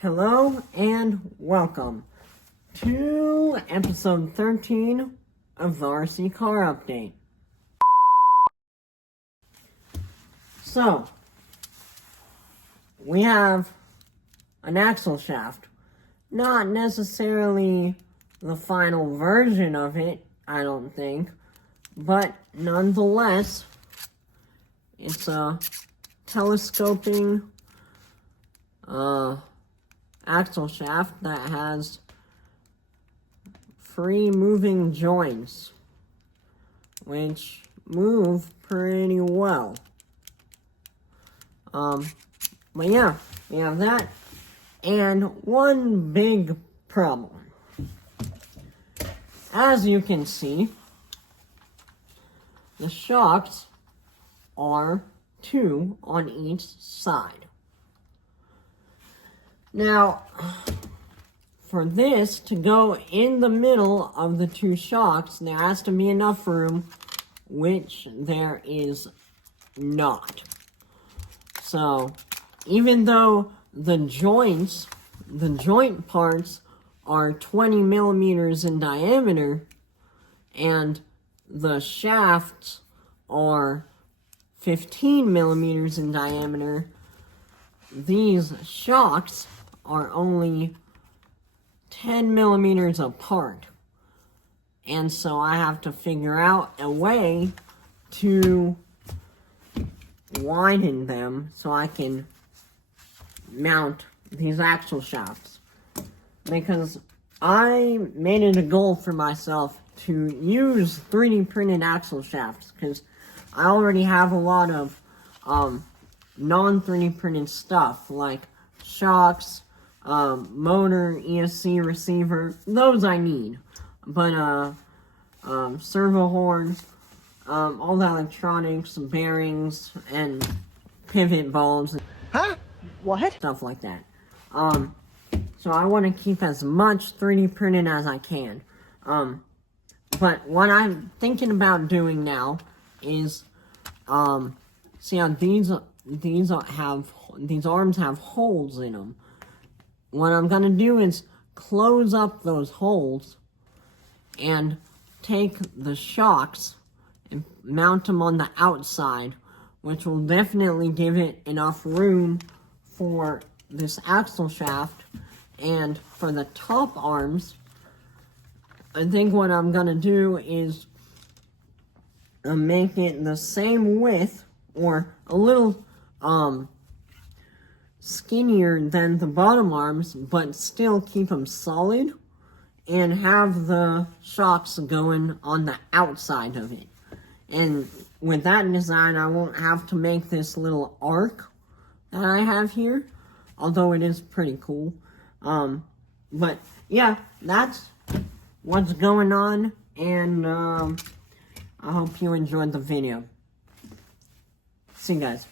Hello and welcome to episode 13 of the RC Car Update. So, we have an axle shaft. Not necessarily the final version of it, I don't think, but nonetheless, it's a telescoping axle shaft that has free moving joints, which move pretty well. But yeah, we have that, and one big problem. As you can see, the shocks are two on each side. Now, for this to go in the middle of the two shocks, there has to be enough room, which there is not. So, even though the joint parts are 20 millimeters in diameter, and the shafts are 15 millimeters in diameter, these shocks are only 10 millimeters apart. And so I have to figure out a way to widen them so I can mount these axle shafts. Because I made it a goal for myself to use 3D printed axle shafts, because I already have a lot of non-3D printed stuff, like shocks, motor, ESC receiver, those I need. But, servo horn, all the electronics, bearings, and pivot bulbs. Huh? What? Stuff like that. So I want to keep as much 3D printed as I can. But what I'm thinking about doing now is, see how these arms have holes in them. What I'm gonna do is close up those holes and take the shocks and mount them on the outside, which will definitely give it enough room for this axle shaft. And for the top arms, I think what I'm gonna do is make it the same width, or a little skinnier than the bottom arms, but still keep them solid, and have the shocks going on the outside of it. And with that design, I won't have to make this little arc that I have here, although it is pretty cool. But yeah, that's what's going on, and I hope you enjoyed the video. See you guys.